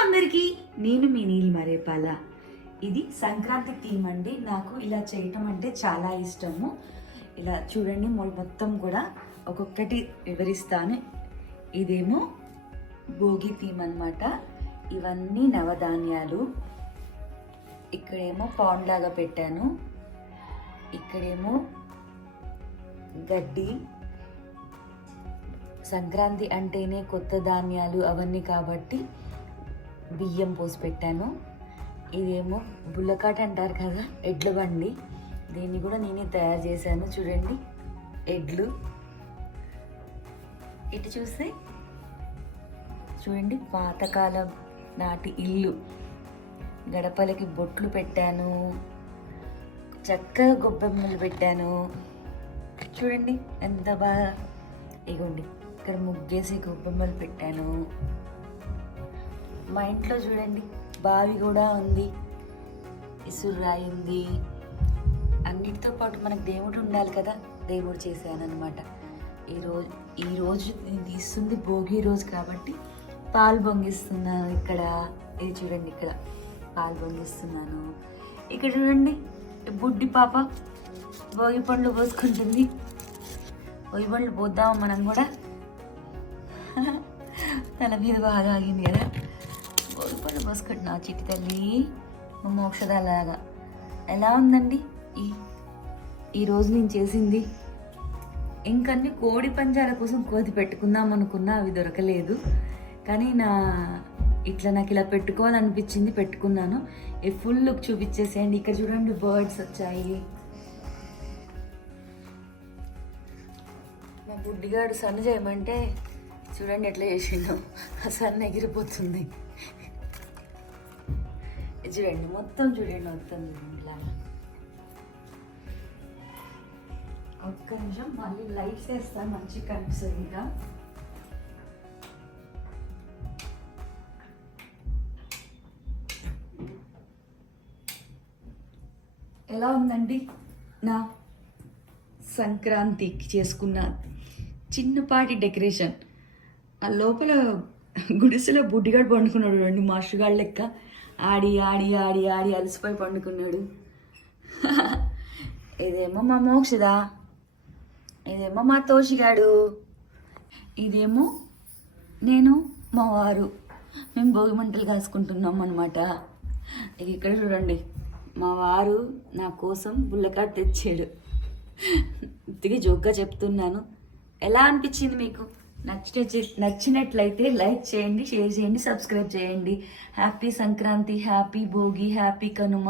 అందరికీ, నేను మీ నీలిమ రేపాల. ఇది సంక్రాంతి థీమ్ అండి. నాకు ఇలా చేయటం అంటే చాలా ఇష్టము. ఇలా చూడండి, మొత్తం కూడా ఒక్కొక్కటి వివరిస్తాను. ఇదేమో భోగి థీమ్ అన్నమాట. ఇవన్నీ నవధాన్యాలు. ఇక్కడేమో పాండ్ లాగా పెట్టాను. ఇక్కడేమో గడ్డి. సంక్రాంతి అంటేనే కొత్త ధాన్యాలు అవన్నీ కాబట్టి బియ్యం పోసి పెట్టాను. ఇదేమో బుల్లకాట్ అంటారు కదా, ఎడ్ల బండి. దీన్ని కూడా నేనే తయారు చేశాను. చూడండి, ఎడ్లు. ఇటు చూస్తే చూడండి, పాతకాలం నాటి ఇల్లు. గడపలకి బొట్లు పెట్టాను, చక్కగా గొబ్బెమ్మలు పెట్టాను. చూడండి ఎంత బాగా. ఇగోండి, ఇక్కడ ముగ్గేసి గొబ్బెమ్మలు పెట్టాను. మా ఇంట్లో చూడండి, బావి కూడా ఉంది, ఇసురాయి ఉంది. అన్నిటితో పాటు మనకు దేవుడు ఉండాలి కదా, దేవుడు చేశాను అనమాట. ఈరోజు నేను తీస్తుంది భోగి రోజు కాబట్టి పాలు పొంగిస్తున్నాను. ఇక్కడ ఇది చూడండి, ఇక్కడ పాలు పొంగిస్తున్నాను. ఇక్కడ చూడండి, బుడ్డి పాప భోగి పండ్లు పోసుకుంటుంది. భోగి పండ్లు పోద్దామా మనం కూడా? తల మీద బాగా ఆగింది కదా. భోగి పండ్లు పోసుకుంటున్నా చిట్టి తల్లి, మా మోక్షదాలాగా. ఎలా ఉందండి ఈరోజు నేను చేసింది? ఇంకన్నీ కోడి పంజాల కోసం కోతి పెట్టుకుందాం అనుకున్నా, అవి దొరకలేదు. కానీ నాకు ఇలా పెట్టుకోవాలనిపించింది, పెట్టుకున్నాను. ఈ ఫుల్ లుక్ చూపించేసేయండి. ఇక్కడ చూడండి, బర్డ్స్ వచ్చాయి. మా బుడ్డిగాడు సన్ చేయమంటే చూడండి ఎట్లా చేసిండు. ఆ సన్ ఎగిరిపోతుంది. చూడండి, మొత్తం చూడండి, మొత్తం ఇలా. ఒక్క నిమిషం, మళ్ళీ లైట్స్ వేస్తాను, మంచి కనిపిస్తుంది. ఇంకా ఎలా ఉందండి నా సంక్రాంతికి చేసుకున్న చిన్నపాటి డెకరేషన్? ఆ లోపల గుడిసెలో బుడ్డిగాడు పండుకున్నాడు చూడండి, మాస్టర్ గాడు లెక్క. ఆడి ఆడి ఆడి ఆడి అలసిపోయి పండుకున్నాడు. ఇదేమో మా మోక్షదా, ఇదేమో మా తోషిగాడు, ఇదేమో నేను, మా వారు. మేము భోగి మంటలు కాసుకుంటున్నాం అనమాట. ఇక్కడ చూడండి, మా వారు నా కోసం బుల్లకాట్ తెచ్చాడు. ఇంతకీ జోక్గా చెప్తున్నాను. ఎలా అనిపించింది మీకు? నచ్చినట్లయితే లైక్ చేయండి, షేర్ చేయండి, సబ్స్క్రైబ్ చేయండి. Happy Sankranti, happy Bhogi, happy Kanuma.